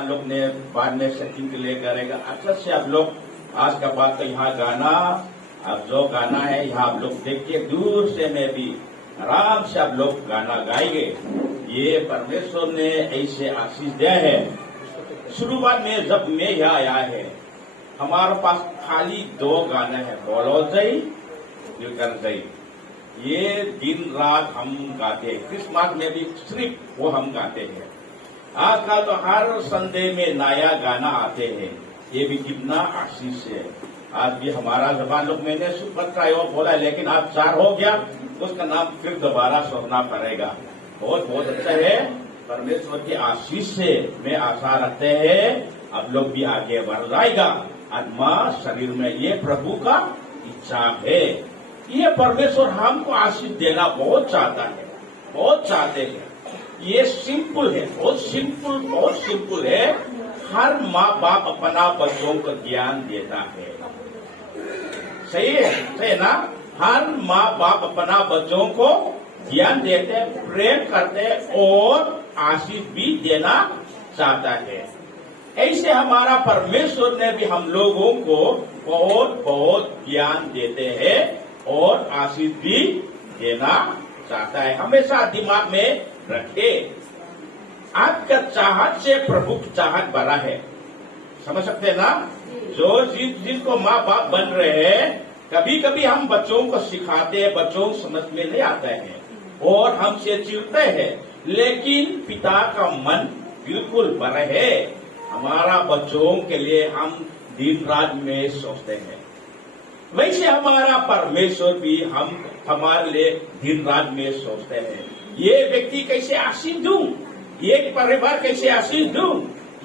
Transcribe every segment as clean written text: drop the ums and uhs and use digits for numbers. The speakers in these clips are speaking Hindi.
जवान लोग ने बाद में सेटिंग के लिए करेगा। अच्छा से आप लोग आज का बात तो यहाँ गाना, अब जो गाना है यहाँ आप लोग देख के दूर से मैं भी आराम से आप लोग गाना गाएंगे। ये परमेश्वर ने ऐसे आशीष दिया है। शुरुआत में जब मैं यहाँ आया है, हमारे पास खाली 2 गाने हैं, बोलो जय दिलकर जय। ये दिन रात हम गाते हैं। क्रिसमस में भी सिर्फ वो हम गाते हैं। आजकल तो हर संडे में नया गाना आते हैं। ये भी कितना आशीष है। आज भी हमारा जबान लोग मैंने सुपर ट्राई और बोला है, लेकिन आज 4 हो गया, उसका नाम फिर दोबारा सोचना पड़ेगा। बहुत बहुत अच्छा है। परमेश्वर की आशीष से मैं आशा रखते हैं आप लोग भी आगे बढ़ जाएगा। आत्मा शरीर में ये प्रभु का इच्छा है। ये परमेश्वर हमको आशीष देना बहुत चाहता है, बहुत चाहते हैं। ये सिंपल है, बहुत सिंपल है। हर माँ बाप अपना बच्चों को ज्ञान देता है। सही है ना? हर माँ बाप अपना बच्चों को ज्ञान देते हैं, प्रेम करते हैं और आशीष भी देना चाहता है। ऐसे हमारा परमेश्वर ने भी हम लोगों को बहुत ज्ञान देते हैं और आशीष भी देना चाहता है। हमेशा दिमाग में रखे, आपका चाहत से प्रभु की चाहत बड़ा है। समझ सकते हैं ना? जो जिनको माँ बाप बन रहे हैं, कभी कभी हम बच्चों को सिखाते हैं, बच्चों को समझ में नहीं आता है और हमसे चिढ़ते हैं, लेकिन पिता का मन बिल्कुल बड़ा है। हमारा बच्चों के लिए हम दिन रात में सोचते हैं। वैसे हमारा परमेश्वर भी हम हमारे लिए दिन रात में सोचते हैं। ये व्यक्ति कैसे आशीष दूं, ये परिवार कैसे आशीष दूं,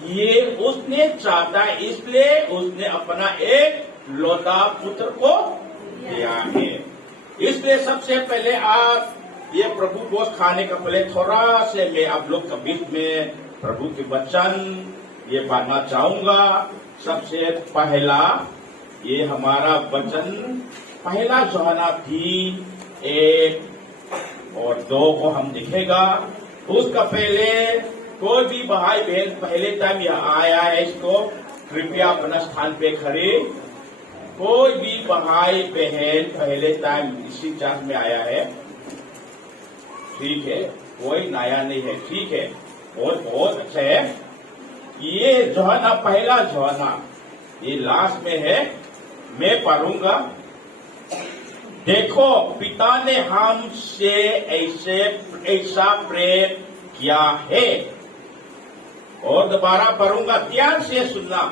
ये उसने चाहता है, इसलिए उसने अपना एक लौता पुत्र को दिया है। इसलिए सबसे पहले आप ये प्रभु को खाने का पहले थोड़ा से मैं आप लोग के बीच में प्रभु के वचन ये बांटना चाहूंगा। सबसे पहला ये हमारा वचन पहला यूहन्ना 3:1 और 2 को हम दिखेगा। उसका पहले कोई भी भाई बहन पहले टाइम यहाँ आया है, इसको कृपया अपना स्थान पे खड़े। कोई भी भाई बहन पहले टाइम इसी चर्च में आया है, ठीक है, कोई नया नहीं है, ठीक है, बहुत अच्छा है। ये यूहन्ना पहला यूहन्ना ये लास्ट में है, मैं पढ़ूंगा। देखो पिता ने हमसे ऐसा प्रेम किया है, और दोबारा पढ़ूंगा, ध्यान से सुनना।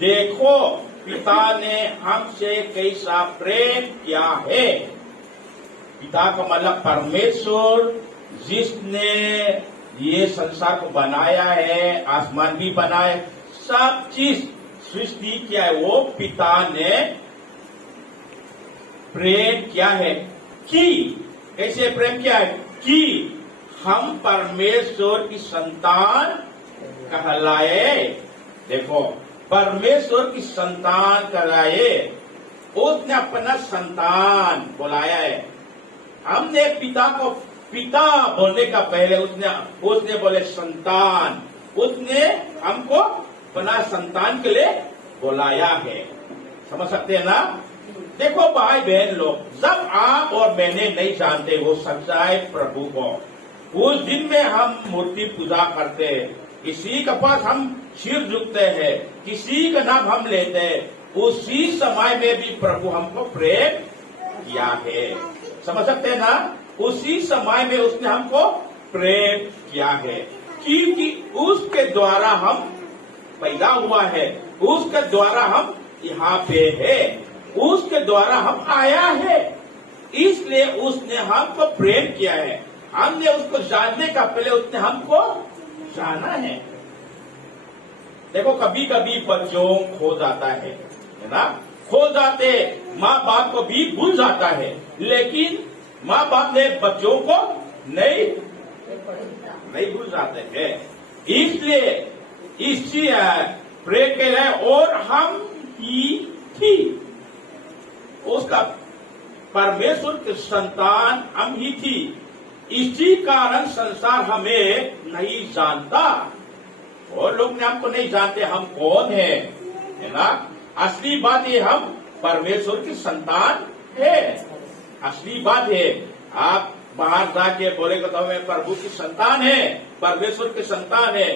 देखो पिता ने हमसे कैसा प्रेम किया है। पिता का मतलब परमेश्वर, जिसने ये संसार को बनाया है, आसमान भी बनाए, सब चीज सृष्टि किया है, वो पिता ने प्रेम किया है। कि कैसे प्रेम किया है? कि हम परमेश्वर की संतान कहलाए। देखो, परमेश्वर की संतान कहलाए, उसने अपना संतान बुलाया है। हमने पिता को पिता बोलने का पहले उसने बोले संतान, उसने हमको अपना संतान के लिए बुलाया है। समझ सकते हैं ना? देखो भाई बहन लोग, जब आप और मैंने नहीं जानते वो सच्चाई प्रभु को, उस दिन में हम मूर्ति पूजा करते हैं, किसी के पास हम सिर झुकते हैं, किसी का नाम हम लेते हैं, उसी समय में भी प्रभु हमको प्रेम किया है। समझ सकते हैं ना? उसी समय में उसने हमको प्रेम किया है, क्योंकि उसके द्वारा हम पैदा हुआ है, उसके द्वारा हम यहाँ पे है, उसके द्वारा हम आया है, इसलिए उसने हमको प्रेम किया है। हमने उसको जानने का पहले उसने हमको जाना है। देखो कभी कभी बच्चों खो जाता है ना? खो जाते, माँ बाप को भी भूल जाता है, लेकिन माँ बाप ने बच्चों को नहीं भूल जाते हैं। इसलिए इसी प्रेम के लिए और हम ही थी, उसका परमेश्वर की संतान हम ही थी। इसी कारण संसार हमें नहीं जानता। और लोग ने हमको नहीं जानते हम कौन है ना। असली बात ये हम परमेश्वर की संतान है, असली बात है। आप बाहर जाके बोलेगा तो मैं प्रभु की संतान है, परमेश्वर की संतान है,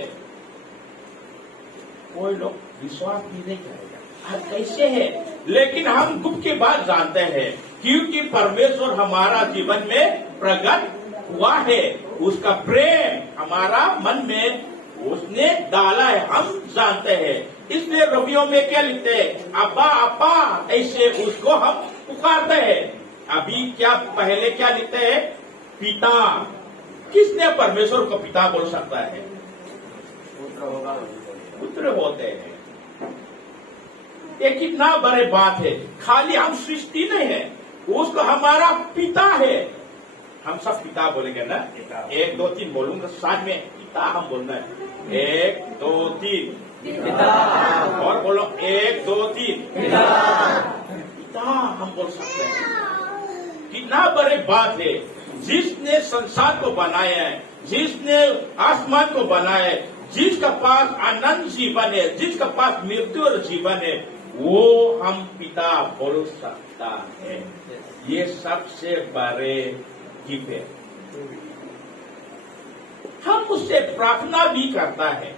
कोई लोग विश्वास भी नहीं करेगा। आप कैसे है? लेकिन हम गुप्त की बात जानते हैं, क्योंकि परमेश्वर हमारा जीवन में प्रकट हुआ है, उसका प्रेम हमारा मन में उसने डाला है, हम जानते हैं। इसलिए रोमियो में क्या लिखते हैं? अब्बा अब्बा, ऐसे उसको हम पुकारते हैं। अभी क्या पहले क्या लिखते हैं? पिता। किसने परमेश्वर को पिता बोल सकता है? पुत्र होते हैं। ये कितना बड़े बात है। खाली हम सृष्टि नहीं है, उसको हमारा पिता है। हम सब पिता बोलेंगे ना, 1 2 3 बोलूंगा साथ में, पिता हम बोलना है। 1 2 3 पिता। और बोलो 1 2 3 पिता। पिता हम बोल सकते हैं। कितना बड़े बात है। जिसने संसार को बनाया है, जिसने आसमान को बनाया है, जिसका पास अनंत जीवन है, जिसका पास मृत्यु और जीवन है, वो हम पिता बोल सकता है। ये सबसे बड़े गिफ्ट है। हम उससे प्रार्थना भी करता है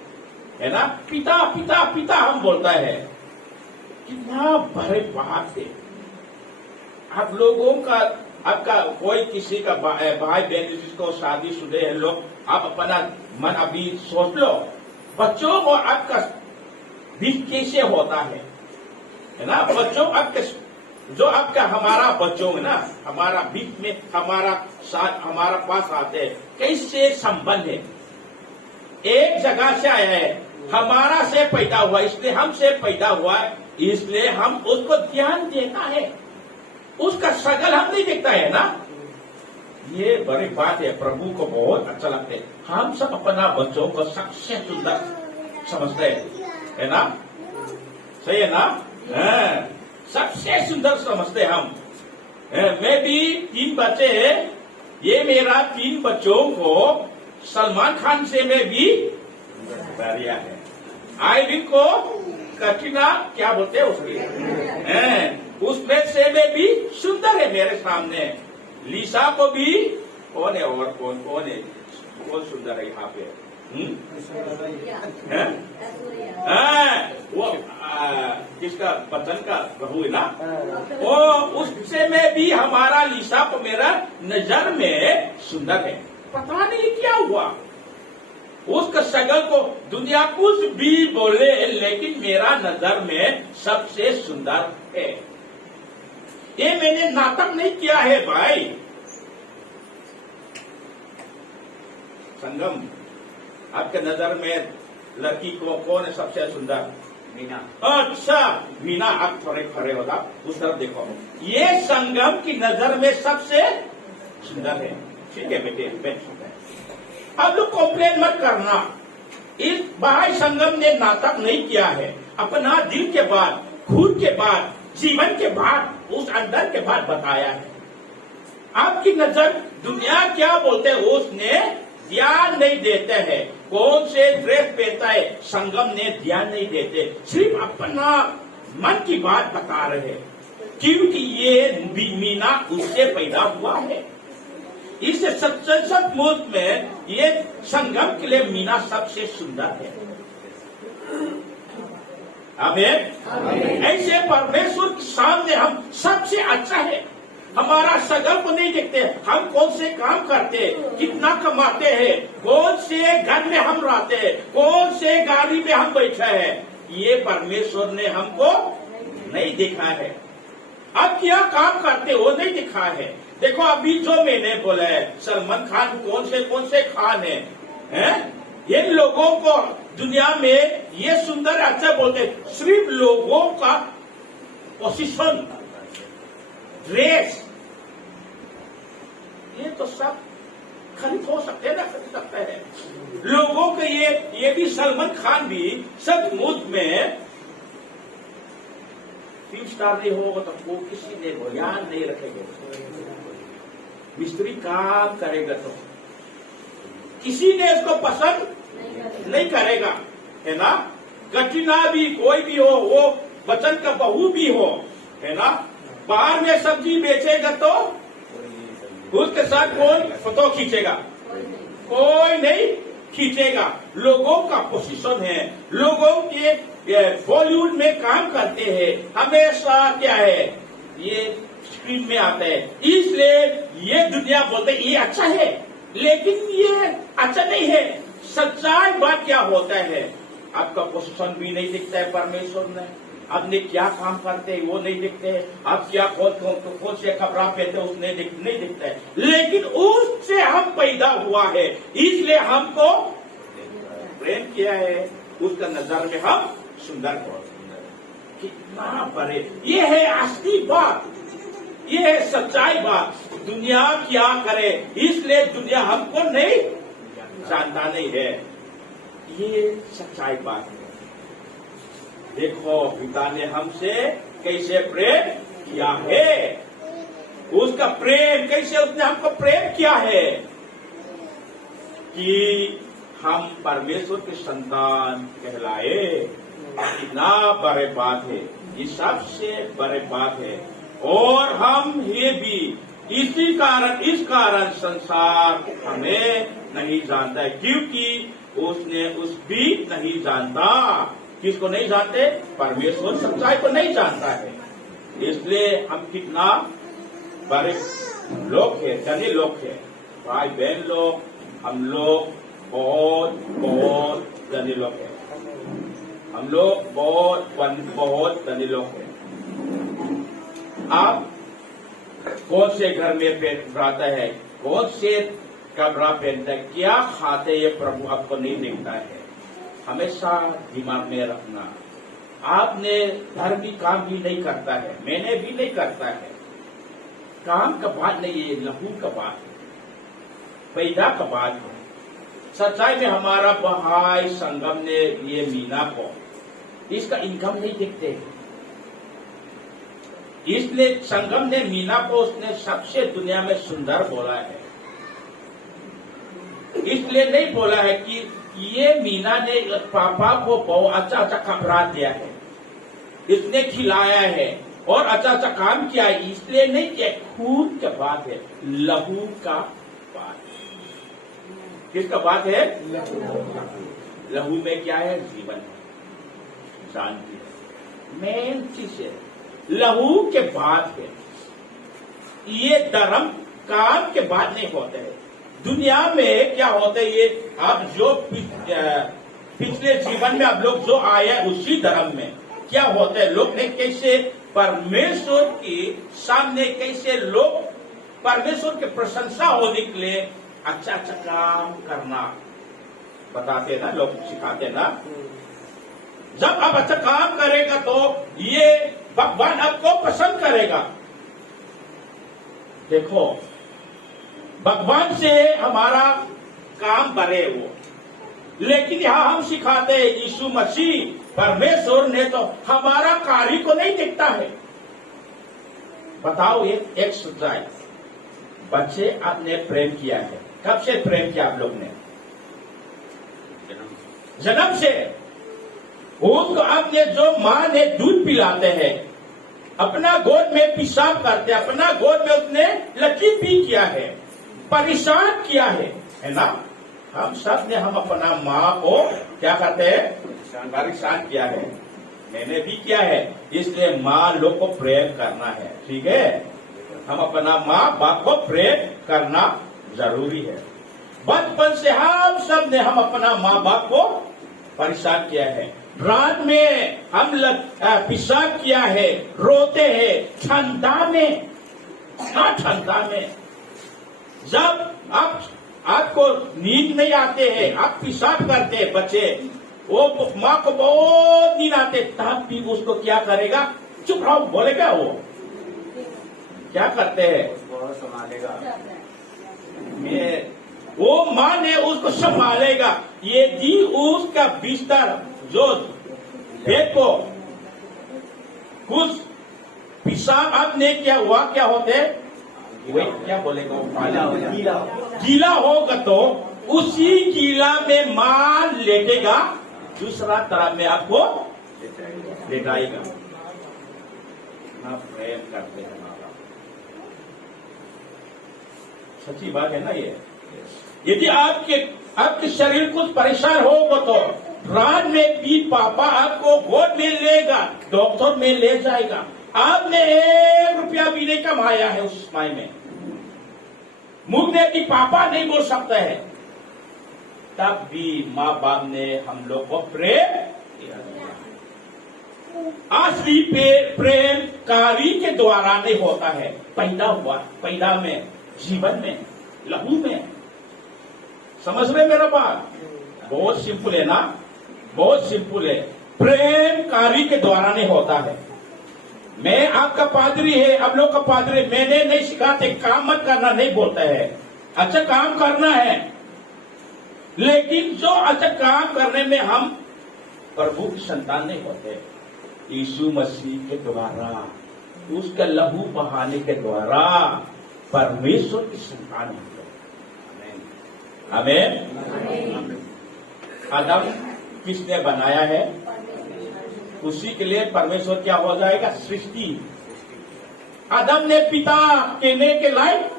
ना, पिता पिता पिता हम बोलता है। कितना बड़े बात है। आप लोगों का, आपका कोई किसी का भाई बहन जिसको शादीशुदा है लोग, आप अपना मन अभी सोच लो, बच्चों और आपका बीच कैसे होता है ना। बच्चों आपके जो आपका हमारा बच्चों है ना, हमारा बीच में हमारा साथ हमारा पास आते हैं, कैसे संबंध है। एक जगह से आया है, हमारा से पैदा हुआ, इसलिए हमसे पैदा हुआ, इसलिए हम उसको ध्यान देता है, उसका शकल हम नहीं देखता है ना। ये बड़ी बात है, प्रभु को बहुत अच्छा लगता है। हम सब अपना बच्चों को सबसे सुंदर समझते हैं, है ना, सही है ना। सबसे सुंदर समझते हम। मैं भी 3 बच्चे हैं, ये मेरा 3 बच्चों को सलमान खान से मैं भी बढ़िया है। आईविन को कटरीना क्या बोलते हैं उसमें से मैं भी सुंदर है मेरे सामने। लीसा को भी कौन है, और कौन है, कौन सुंदर है यहाँ पे? वो जिसका बचन का बहू है ना, वो उससे में भी हमारा लीसा को मेरा नजर में सुंदर है। पता नहीं क्या हुआ, उसका शक्ल को दुनिया कुछ भी बोले, लेकिन मेरा नजर में सबसे सुंदर है। ये मैंने नाटक नहीं किया है भाई। संगम, आपके नजर में लड़की को कौन है सबसे सुंदर? मीना। अच्छा, मीना, आप थोड़े खड़े होगा, उस तरफ देखो। ये संगम की नजर में सबसे सुंदर है। ठीक है बेटे, बैठ। अब लोग कंप्लेन मत करना। इस भाई संगम ने नाटक नहीं किया है, अपना दिल के बाद, खुद के बाद, जीवन के बाद, उस अंदर के बाद बताया है। आपकी नजर दुनिया क्या बोलते हैं उसने ध्यान नहीं देते हैं। कौन से ड्रेस पहनता है संगम ने ध्यान नहीं देते, सिर्फ अपना मन की बात बता रहे हैं, क्योंकि ये मीना उससे पैदा हुआ है। इस सचमुच में ये संगम के लिए मीना सबसे सुंदर है। आमीन। ऐसे परमेश्वर के सामने हम सबसे अच्छा है। हमारा शकल को नहीं देखते, हम कौन से काम करते हैं, कितना कमाते हैं, कौन से घर में हम रहते हैं, कौन से गाड़ी में हम बैठे हैं, ये परमेश्वर ने हमको नहीं देखा है। अब क्या काम करते वो नहीं दिखा है। देखो अभी जो मैंने बोला है, सलमान खान कौन से खान है? इन लोगों को दुनिया में ये सुंदर अच्छा बोलते, सिर्फ लोगों का पोजीशन, ड्रेस, ये तो सब खरीद हो सकते हैं ना, खरीद सकते हैं लोगों के। ये भी सलमान खान भी सचमुच में 3 स्टार नहीं होगा तो वो किसी ने ध्यान नहीं रखेगा। मिस्त्री काम करेगा तो किसी ने इसको पसंद नहीं करेगा। है ना, कठिना भी कोई भी हो, वो वचन का बहू भी हो, है ना, बाहर में सब्जी बेचेगा तो उसके साथ कौन फोटो खींचेगा? कोई नहीं खींचेगा। लोगों का पोजीशन है, लोगों के बॉलीवुड में काम करते हैं, हमेशा क्या है, ये स्क्रीन में आता है, इसलिए ये दुनिया बोलते है ये अच्छा है, लेकिन ये अच्छा नहीं है। सच्चाई बात क्या होता है, आपका पोजीशन भी नहीं दिखता है परमेश्वर ने, आपने क्या काम करते हैं वो नहीं दिखते हैं, आप क्या कौन से कपड़ा पहनते हैं उसने नहीं दिखता है, लेकिन उससे हम पैदा हुआ है, इसलिए हमको प्रेम किया है, उसका नजर में हम सुंदर हो। कितना बड़े, ये है असली बात, ये है सच्चाई बात। दुनिया क्या करे, इसलिए दुनिया हमको नहीं जानता नहीं है, ये सच्चाई बात है। देखो पिता ने हमसे कैसे प्रेम किया है, उसका प्रेम कैसे, उसने हमको प्रेम किया है कि हम परमेश्वर के संतान कहलाए। इतना बड़े बात है, ये सबसे बड़े बात है। और हम ये भी इस कारण संसार हमें नहीं जानता है, क्योंकि उसने उस भी नहीं जानता। किसको नहीं जानते? परमेश्वर सच्चाई को नहीं जानता है। इसलिए हम कितना बड़े लोग हैं, धनी लोग हैं, भाई बहन लोग, हम लोग बहुत बहुत धनी लोग हैं, हम लोग बहुत धनी लोग हैं। आप कौन से घर में रहता है, कौन से कपड़ा पहनता है, क्या खाते, ये प्रभु आपको नहीं देखता है। हमेशा दिमाग में रखना, आपने धार्मिक काम भी नहीं करता है, मैंने भी नहीं करता है। काम का बात नहीं है, लहू का बात है, पैदा का बात है। सच्चाई में हमारा भाई संगम ने ये मीना को, इसका इनकम नहीं देखते, इसलिए संगम ने मीना को उसने सबसे दुनिया में सुंदर बोला है। इसलिए नहीं बोला है कि ये मीना ने पापा को बहुत अच्छा अच्छा कपड़ा दिया है, इसने खिलाया है और अच्छा अच्छा काम किया है, इसलिए नहीं किया। खून का बात है, लहू का बात है। किसका बात है? लहू में क्या है? जीवन है, शांति है, मेन चीज है, लहू के बाद है। ये धर्म काम के बाद नहीं होते है। दुनिया में क्या होता है, ये आप जो पिछले जीवन में आप लोग जो आए उसी धर्म में क्या होता है, लोग ने कैसे परमेश्वर के सामने, कैसे लोग परमेश्वर की प्रशंसा होने के लिए अच्छा अच्छा काम करना बताते ना, लोग सिखाते ना। जब आप अच्छा काम करेगा तो ये भगवान आपको पसंद करेगा। देखो, भगवान से हमारा काम बढ़े वो, लेकिन यहां हम सिखाते हैं यीशु मसीह परमेश्वर ने तो हमारा कार्य को नहीं देखता है। बताओ एक सच्चाई, बच्चे आपने प्रेम किया है, कब से प्रेम किया आप लोग ने? जन्म से। उसको आपने जो माँ ने दूध पिलाते हैं, अपना गोद में पेशाब करते, अपना गोद में उसने लकीर भी किया है, परेशान किया है ना। हम सब ने हम अपना माँ को क्या करते हैं? परेशान किया है, मैंने भी किया है। इसलिए माँ लोग को प्रेम करना है, ठीक है। हम अपना माँ बाप को प्रेम करना जरूरी है। बचपन से हम सब ने हम अपना माँ बाप को परेशान किया है। रात में हम पेशाब किया है, रोते हैं, ठंडा में, ठंडा में जब आपको नींद नहीं आते हैं, आप पेशाब करते हैं, बच्चे वो माँ को बहुत नींद आते, तब भी उसको क्या करेगा? चुप रहो बोलेगा। वो क्या करते हैं? संभालेगा, वो माँ ने उसको संभालेगा। यदि उसका बिस्तर जो बेड को कुछ पेशाब आपने क्या हुआ, क्या होते, वही क्या बोलेगा, गीला होगा तो उसी गीला में माँ लेटेगा दूसरा तरफ में आपको लेटाएगा। ना प्रेम करते हैं माँ बाप, सच्ची बात है ना ये। यदि आपके शरीर कुछ परेशान होगा तो रात में भी पापा आपको गोद में लेगा, डॉक्टर में ले जाएगा। आपने 1 रुपया भी नहीं कमाया है उस समय में, मुंह ने कि पापा नहीं बोल सकता है, तब भी माँ बाप ने हम लोग को प्रेम किया। असली प्रेम कार्य के द्वारा नहीं होता है, पैदा में, जीवन में, लहू में। समझ रहे मेरा बात? बहुत सिंपल है ना, बहुत सिंपल है। प्रेम कार्य के द्वारा नहीं होता है। मैं आपका पादरी है, आप लोग का पादरी, मैंने नहीं सिखाते काम मत करना नहीं बोलता है, अच्छा काम करना है। लेकिन जो अच्छा काम करने में हम प्रभु की संतान नहीं होते, यीशु मसीह के द्वारा, उसका लहू बहाने के द्वारा परमेश्वर की संतान होते। आमीन। आदम किसने बनाया है? उसी के लिए परमेश्वर क्या हो जाएगा? सृष्टि। आदम ने पिता कहने के लायक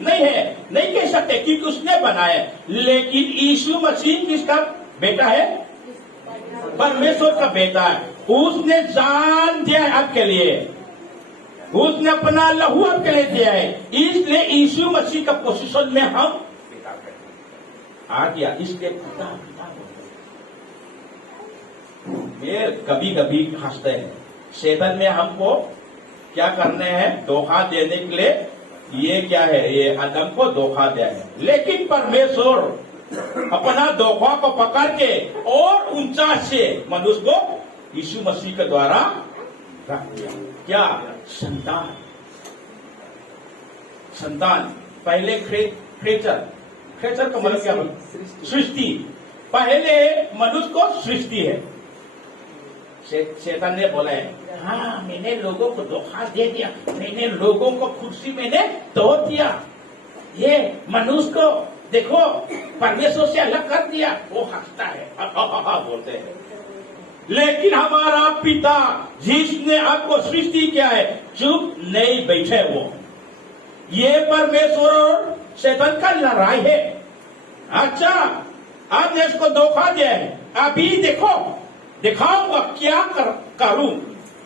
नहीं है, नहीं कह सकते क्योंकि उसने बनाया। लेकिन यीशु मसीह किसका बेटा है? परमेश्वर का बेटा है। उसने जान दिया है आपके लिए, उसने अपना लहू आपके लिए दिया है। इसलिए यीशु मसीह का पोजीशन में हम आ गया, इसलिए पिता पिता बोलते हैं। कभी कभी हंसते हैं, शैतान में हमको क्या करने हैं? धोखा देने के लिए। ये क्या है? ये आदम को धोखा दिया है, लेकिन परमेश्वर अपना धोखा को पकड़ के और ऊंचा से मनुष्य को यीशु मसीह के द्वारा रख दिया। क्या? संतान। संतान पहले क्रिएचर का मतलब क्या? सृष्टि। पहले मनुष्य को सृष्टि है। शैतान ने बोला है, हाँ मैंने लोगों को धोखा दे दिया, मैंने लोगों को कुर्सी मैंने तोड़ दिया, ये मनुष्य को देखो परमेश्वर से अलग कर दिया। वो हंसता है, बोलते हैं। लेकिन हमारा पिता जिसने आपको सृष्टि किया है, चुप नहीं बैठे वो। ये परमेश्वर और शैतान का लड़ाई है। अच्छा, आपने इसको धोखा दिया है, अभी देखो दिखाऊंगा क्या करूं।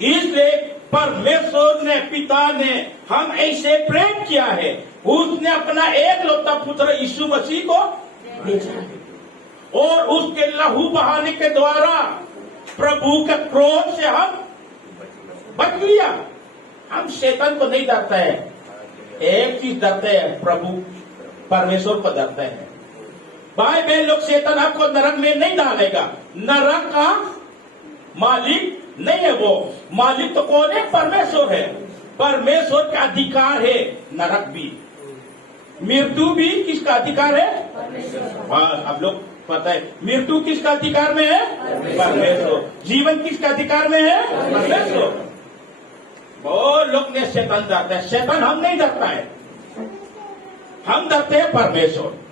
इसलिए परमेश्वर ने, पिता ने हम ऐसे प्रेम किया है, उसने अपना एक लौता पुत्र यीशु मसीह को भेजा और उसके लहू बहाने के द्वारा प्रभु के क्रोध से हम बच लिया। हम शैतान को नहीं डरते हैं, एक चीज डरते हैं, प्रभु परमेश्वर को डरते हैं। भाई बहन लोग, शैतान आपको नरक में नहीं डालेगा। नरक का मालिक नहीं है वो, मालिक तो कौन है? परमेश्वर है। परमेश्वर का अधिकार है नरक भी, मृत्यु भी किसका अधिकार है? बस आप लोग पता है, मृत्यु किसका अधिकार में है? परमेश्वर। जीवन किसका अधिकार में है? परमेश्वर। बहुत लोग ने शैतान डरता है, शैतान हम नहीं डरता है, हम डरते हैं परमेश्वर।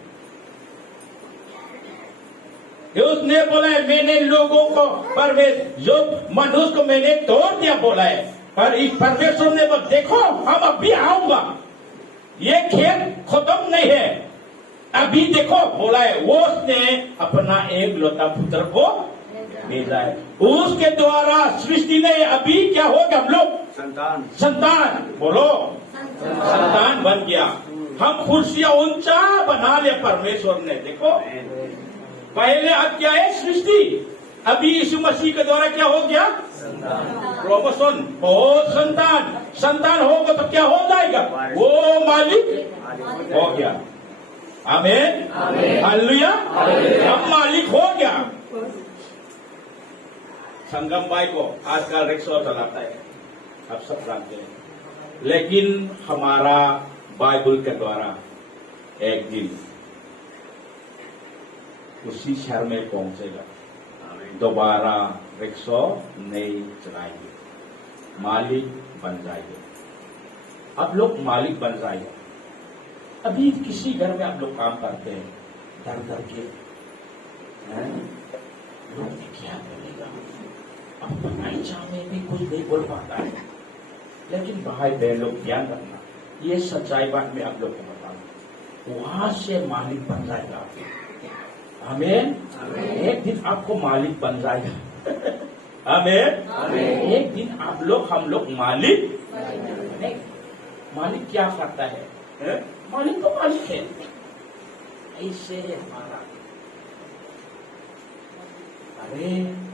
उसने बोला है, मैंने लोगों को जो मनुष्य को मैंने तोड़ दिया बोला है, पर इस परमेश्वर ने बोला देखो हम अभी आऊंगा, ये खेल खत्म नहीं है, अभी देखो बोला है। वो उसने अपना एक लौता पुत्र को भेजा है, उसके द्वारा सृष्टि ने अभी क्या हो गया? हम लोग संतान बोलो, संतान बन गया। हम कुर्सियां ऊंचा बना लिया परमेश्वर ने। देखो पहले अब क्या है? सृष्टि। अभी यीशु मसीह के द्वारा क्या हो गया? प्रोमोशन। बहुत संतान होगा तो क्या हो जाएगा? वो मालिक हो गया। आमीन, हालेलुया। अब मालिक हो गया। संगम भाई को आजकल रिक्शा चलाता है, आप सब जानते हैं। लेकिन हमारा बाइबल के द्वारा एक दिन उसी शहर में पहुंचेगा, दोबारा रिक्शा नहीं चलाएंगे, मालिक बन जाएंगे। अब लोग मालिक बन जाएंगे। अभी किसी घर में आप लोग काम करते हैं डर के, लोग क्या करेगा? अब बगीचा में भी कुछ नहीं बोल पाता है। लेकिन भाई बहन लोग ध्यान रखना, ये सच्चाई बात मैं आप लोग को बता दूं, वहां से मालिक बन जाएगा। आमीन। एक दिन आपको मालिक बन जाएगा। आमीन। एक दिन आप लोग हम लोग मालिक बनेंगे। मालिक क्या करता है? मालिक तो मालिक है। ऐसे है हमारा। अरे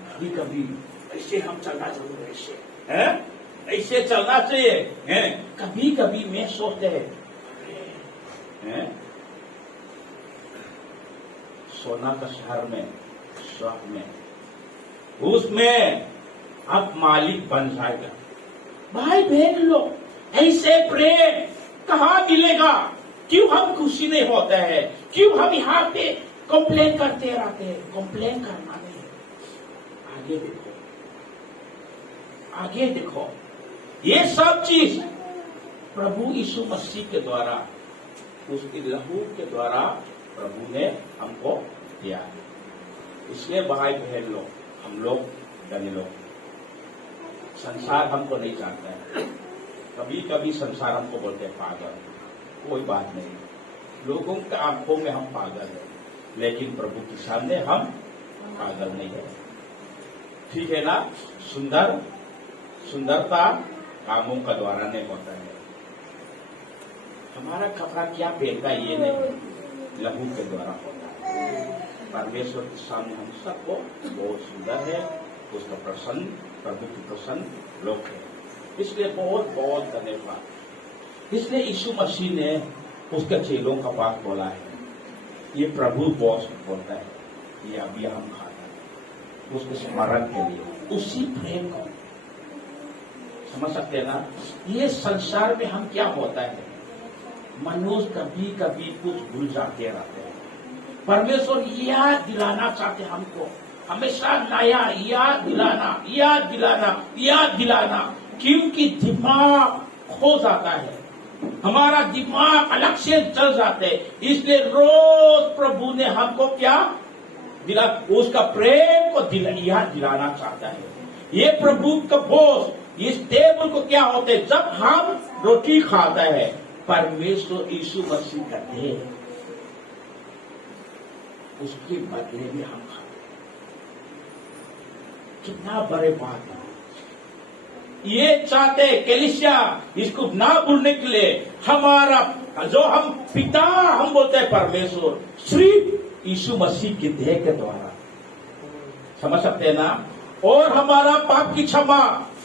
कभी कभी ऐसे हम चलना जरूर, ऐसे चलना चाहिए। कभी कभी मैं सोचते हैं सोना का शहर में, शहर में, उसमें अब मालिक बन जाएगा। भाई बहन लोग, ऐसे प्रेम कहाँ मिलेगा? क्यों हम खुशी नहीं होते हैं? क्यों हम यहाँ पे कंप्लेन करते रहते हैं? कंप्लेन करना नहीं, आगे देखो, आगे देखो। ये सब चीज प्रभु यीशु मसीह के द्वारा, उसकी लहू के द्वारा प्रभु ने हमको दिया है। इसलिए भाई बहन लोग, हम लोग धनी लोग, संसार हमको नहीं जानता है। कभी कभी संसार हमको बोलते हैं पागल, कोई बात नहीं, लोगों के आंखों में हम पागल हैं, लेकिन प्रभु के सामने हम पागल नहीं है। ठीक है ना? सुंदरता कामों का द्वारा नहीं होता है। हमारा कपड़ा क्या पहनता है ये नहीं, लहू के द्वारा होता है। परमेश्वर के सामने हम सबको बहुत सुंदर है, उसका प्रसन्न, प्रभु की प्रसन्न लोग है। इसलिए बहुत बहुत धन्यवाद। इसलिए यीशु मसीह ने उसके चेलों का बात बोला है, ये प्रभु बॉस बोलता है, ये अभी हम खाता है उसके स्मरण के लिए, उसी प्रेम को समझ सकते हैं ना? ये संसार में हम क्या होता है, मनुष्य कभी कभी कुछ भूल जाते रहते हैं। परमेश्वर याद दिलाना चाहते हमको, हमेशा नया याद दिलाना, याद दिलाना, याद दिलाना, क्योंकि दिमाग खो जाता है, हमारा दिमाग अलग से चल जाते हैं। इसलिए रोज प्रभु ने हमको क्या दिला, उसका प्रेम को याद दिलाना चाहता है। ये प्रभु का भोज इस टेबल को क्या होते हैं, जब हम रोटी खाता है, परमेश्वर यीशु मसीह का देह, उसके बदले में हम खाते। कितना बड़े बात है। ये चाहते कलीसिया इसको ना भूलने के लिए, हमारा जो हम पिता हम बोलते हैं परमेश्वर, सिर्फ यीशु मसीह के देह के द्वारा, समझ सकते हैं ना? और हमारा पाप की क्षमा,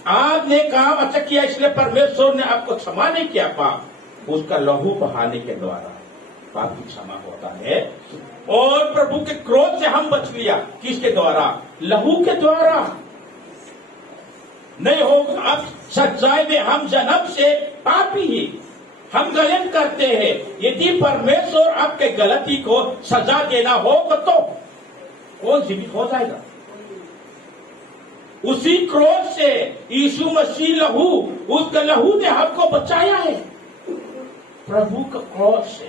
आपने काम अच्छा किया इसलिए परमेश्वर ने आपको क्षमा नहीं किया, पाप उसका लहू बहाने के द्वारा पाप की क्षमा होता है। और प्रभु के क्रोध से हम बच लिया, किसके द्वारा? लहू के द्वारा। नहीं होगा, अब सच्चाई में हम जन्म से पापी ही, हम गलत करते हैं। यदि परमेश्वर आपके गलती को सजा देना होगा तो कौन जीवित हो जाएगा? उसी क्रोध से यीशु मसीह लहू, उसका लहू ने हमको बचाया है, प्रभु का क्रोध से।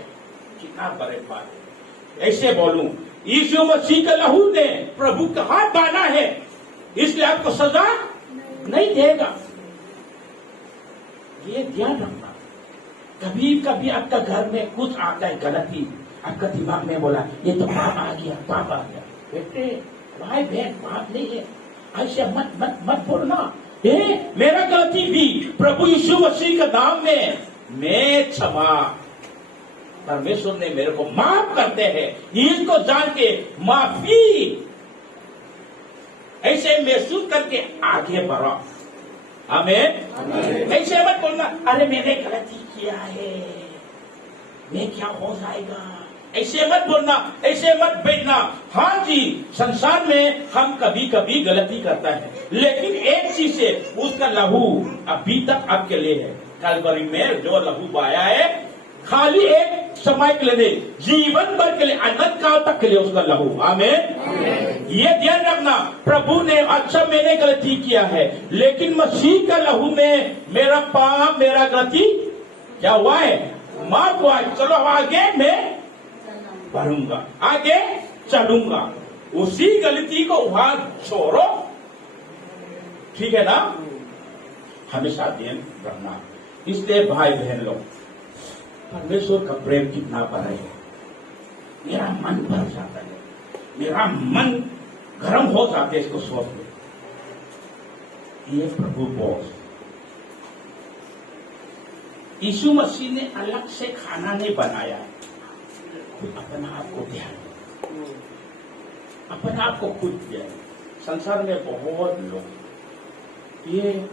कितना बड़े बात है। ऐसे बोलूं, यीशु मसीह का लहू ने प्रभु का हाथ बांधा है, इसलिए आपको सजा नहीं देगा। ये ध्यान रखना। कभी कभी आपका घर में कुछ आता है गलती, आपका दिमाग में बोला ये तो पाप आ गया, पाप आ गया। बेटे भाई बहन, पाप नहीं है, ऐसे मत मत मत बोलना। मेरा गलती भी प्रभु यीशु मसीह का नाम में मैं क्षमा, परमेश्वर ने मेरे को माफ करते हैं, इसको जान के माफी ऐसे महसूस करके आगे बढ़ो। आमीन। ऐसे मत बोलना अरे मैंने गलती किया है, मैं क्या हो जाएगा, ऐसे मत बोलना, ऐसे मत बैठना। हाँ जी, संसार में हम कभी कभी गलती करता है, लेकिन एक चीज है, उसका लहू अभी तक आपके लिए है। कलवरी में जो लहू बहाया है, खाली एक समय के लिए नहीं, जीवन भर के लिए, अनंत काल तक के लिए उसका लहू। आमीन। ये ध्यान रखना, प्रभु ने अच्छा मैंने गलती किया है, लेकिन मसीह का लहू में मेरा पाप, मेरा गलती क्या हुआ है, माफ हुआ है। चलो आगे मैं बढ़ूंगा, आगे चलूंगा। उसी गलती को वहां छोड़ो, ठीक है ना। हमेशा ध्यान रखना। इसलिए भाई बहन लोग, परमेश्वर का प्रेम कितना बड़ा है। मेरा मन भर जाता है, मेरा मन गर्म हो जाता है इसको सोच में। ये प्रभु बॉस यीशु मसीह ने अलग से खाना नहीं बनाया, खुद अपने आप को दिया, अपने आप को खुद दिया। संसार में बहुत लोग, ये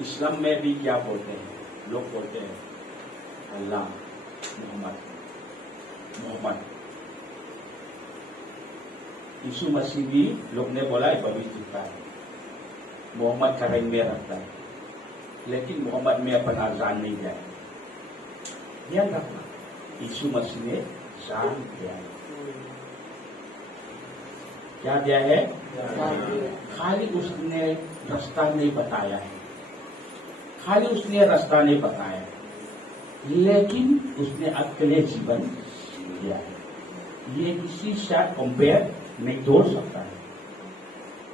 इस्लाम में भी क्या बोलते हैं, लोग बोलते हैं अल्लाह, मोहम्मद। यीशु मसीह भी लोग ने बोला है भविष्य जीता है, मोहम्मद का रंग में रखता है, लेकिन मोहम्मद में अपना जान नहीं दिया है। ध्यान रखना, यीशु मसीह ने जान दिया है। क्या दिया है? खाली उसने रास्ता नहीं बताया है, खाली उसने रास्ता नहीं बताया है, लेकिन उसने अकेले जीवन दिया है। ये किसी से कंपेयर नहीं तोड़ सकता है।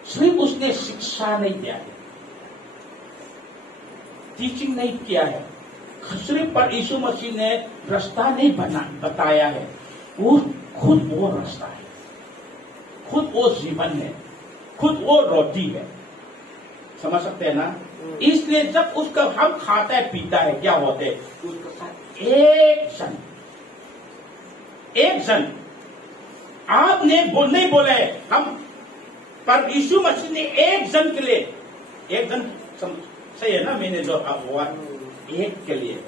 सिर्फ उसने शिक्षा नहीं दिया है, टीचिंग नहीं किया है, सिर्फ पर यीशु मसीह ने रास्ता नहीं बताया है, वो खुद वो रास्ता है, खुद वो जीवन है, खुद वो रोटी है। समझ सकते हैं ना। इसलिए जब उसका हम खाता है पीता है, क्या होते हैं उसके साथ एक जन आपने नहीं बोला है हम, पर यीशु मसीह ने एक जन के लिए, एक जन सही है ना, मैंने जो आप हुआ एक के लिए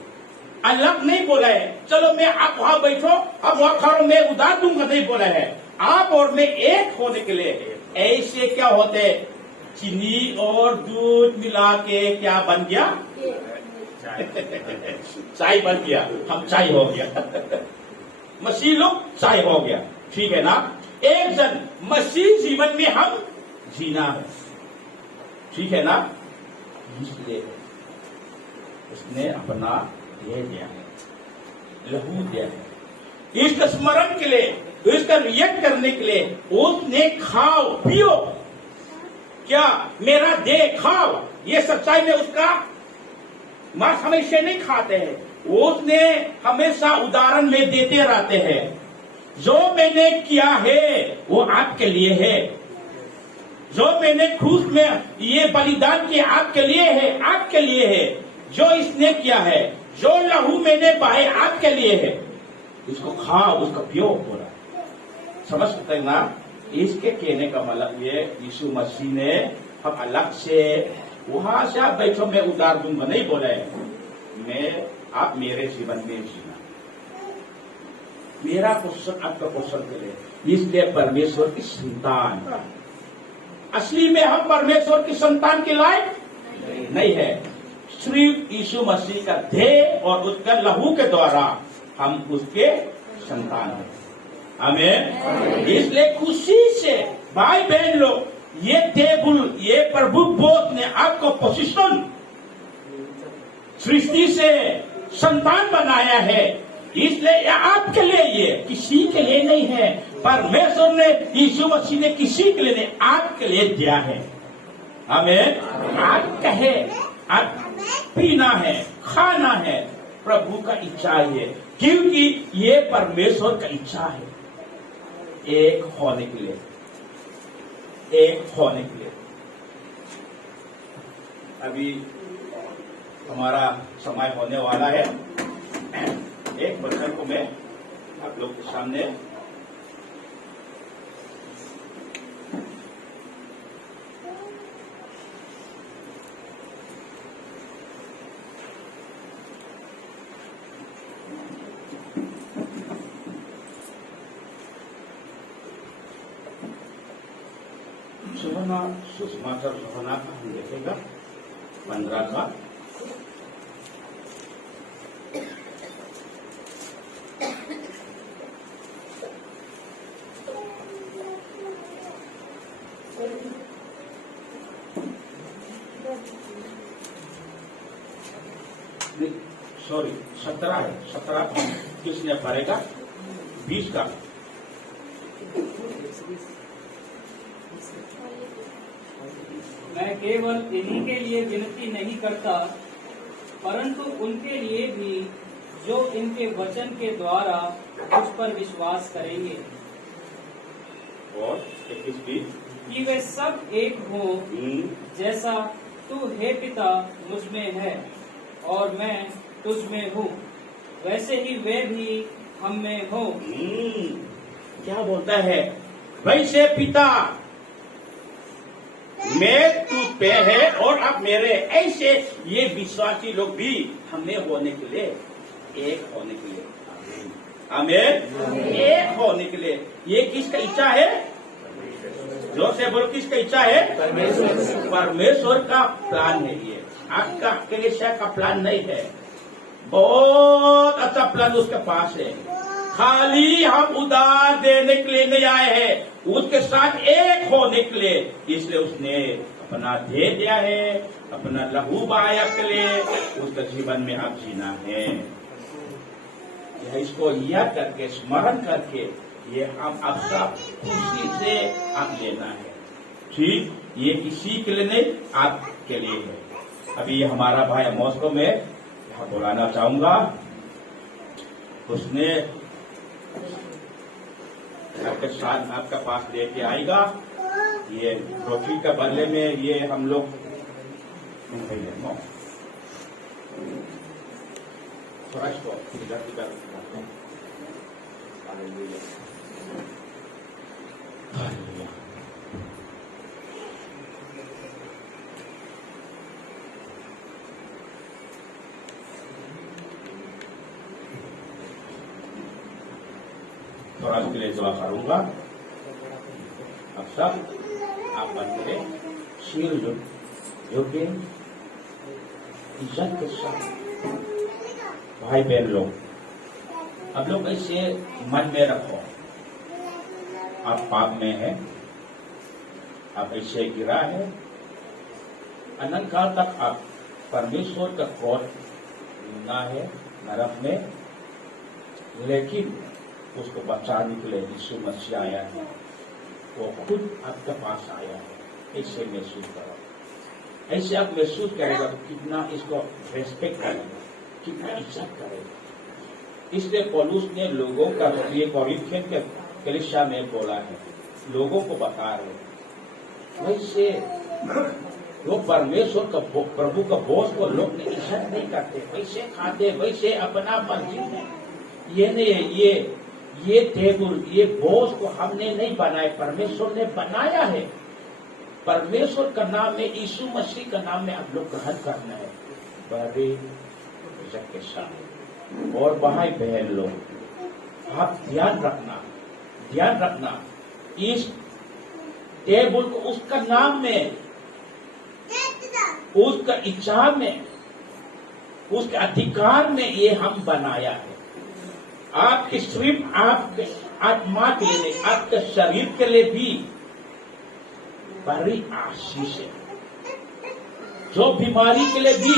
अलग नहीं बोला है। चलो मैं आप वहां बैठो, आप वहां खड़ो, मैं उधार दूंगा, नहीं बोला है। आप और मैं एक होने के लिए। ऐसे क्या होते, चीनी और दूध मिला के क्या बन गया, चाय बन गया, हम चाय हो गया मसीह लोग चाय हो गया, ठीक है ना। एक जन मसीह जीवन में हम जीना है, ठीक है ना। इसलिए उसने अपना दे दिया है, लहू दिया है, इसका स्मरण के लिए, इसका रिएक्ट करने के लिए उसने खाओ पियो, क्या मेरा दे खाओ। ये सच्चाई में उसका मांस हमेशा नहीं खाते हैं, उसने हमेशा उदाहरण में देते रहते हैं। जो मैंने किया है वो आपके लिए है, जो मैंने क्रूस में ये बलिदान किया आपके लिए है, आपके लिए है। जो इसने किया है, जो लहू मैंने बहाए आपके लिए है, इसको खाओ, उसका पियो हो रहा है। समझ सकते हैं ना। इसके कहने का मतलब ये यीशु मसीह ने हम अलग से वहां से आप बैठो मैं उतार दूंगा नहीं बोला है, मैं आप मेरे जीवन में जीना, मेरा क्वेश्चन आपका क्वेश्चन करे। इसलिए परमेश्वर की संतान, असली में हम परमेश्वर की संतान के लायक नहीं है, सिर्फ यीशु मसीह का देह और उसका लहू के द्वारा हम उसके संतान हैं। आमीन। इसलिए खुशी से भाई बहन लोग, ये टेबल, ये प्रभु बोध ने आपको पोजीशन सृष्टि से संतान बनाया है, इसलिए आपके लिए, ये किसी के लिए नहीं है। परमेश्वर ने, यीशु मसीह ने किसी के लिए नहीं, आपके लिए दिया है। आमीन। आप कहे, आप पीना है, खाना है, प्रभु का इच्छा है, क्योंकि ये परमेश्वर का इच्छा है, एक होने के लिए, एक होने के लिए। अभी हमारा समय होने वाला है। एक वचन को मैं आप लोग के सामने सुसमाचार सुहाना का हम देखेगा 15 का। सॉरी 17 है, 17 किसने पढ़ेगा? 20 का मैं केवल इन्हीं के लिए विनती नहीं करता, परंतु उनके लिए भी जो इनके वचन के द्वारा मुझ पर विश्वास करेंगे, और 21 कि वे सब एक हों, जैसा तू हे पिता मुझ में है और मैं तुझ में हूँ, वैसे ही वे भी हम में हो। क्या बोलता है? वैसे पिता मैं तुझ पे है और अब मेरे, ऐसे ये विश्वासी लोग भी हमें होने के लिए, एक होने के लिए, हमें एक होने के लिए। ये किसका इच्छा है? जो से बोलो, किसका इच्छा है? परमेश्वर का प्लान है। ये आपका कलीसिया का प्लान नहीं है। बहुत अच्छा प्लान उसके पास है। खाली हम उधार देने के लिए नहीं आए हैं, उसके साथ एक होने के लिए। इसलिए उसने अपना दे दिया है, अपना लहू बहाया के लिए उसके जीवन में अब जीना है। यह इसको याद करके, स्मरण करके, ये हम अब सब खुशी से अब लेना है। ठीक, ये किसी के लिए नहीं, आपके लिए है। अभी हमारा भाई अमोस को मैं यहाँ बुलाना चाहूंगा। उसने आपके साथ आपका पास लेके आएगा। ये ट्रॉफी के बदले में ये हम लोग थोड़ा इसको इधर थोड़ा इसके लिए दुआ करूंगा। अब सब आप बनते शील योग्य इज्जत के साथ भाई बहन लोग, अब लोग ऐसे मन में रखो, आप पाप में है, आप ऐसे गिरा है, अनंत काल तक आप परमेश्वर का क्रोध ना है नरक में। लेकिन उसको बचाने के लिए यीशु मसीह आया है, वो खुद आपके पास आया है। ऐसे महसूस करो। ऐसे आप महसूस करेगा तो कितना इसको रेस्पेक्ट करेगा, कितना इज्जत करेगा। इसलिए पौलुस ने लोगों का, ये कोरिन्थियन के कलीसिया में बोला है, लोगों को बता रहे वैसे वो परमेश्वर का, प्रभु का भोज को लोग इज्जत नहीं करते, वैसे खाते, वैसे अपना मर्जी है। ये नहीं, ये टेबल, ये भोज को हमने नहीं बनाया, परमेश्वर ने बनाया है। परमेश्वर का नाम में, यीशु मसीह का नाम में आप लोग ग्रहण करना है बड़े इज्जत के साथ। और भाई बहन लोग, आप ध्यान रखना, इस टेबल को उसका नाम में, उसका इच्छा में, उसके अधिकार में ये हम बनाया है। आपके सिर्फ आपके आत्मा के लिए, आपके शरीर के लिए भी बड़ी आशीष है। जो बीमारी के लिए भी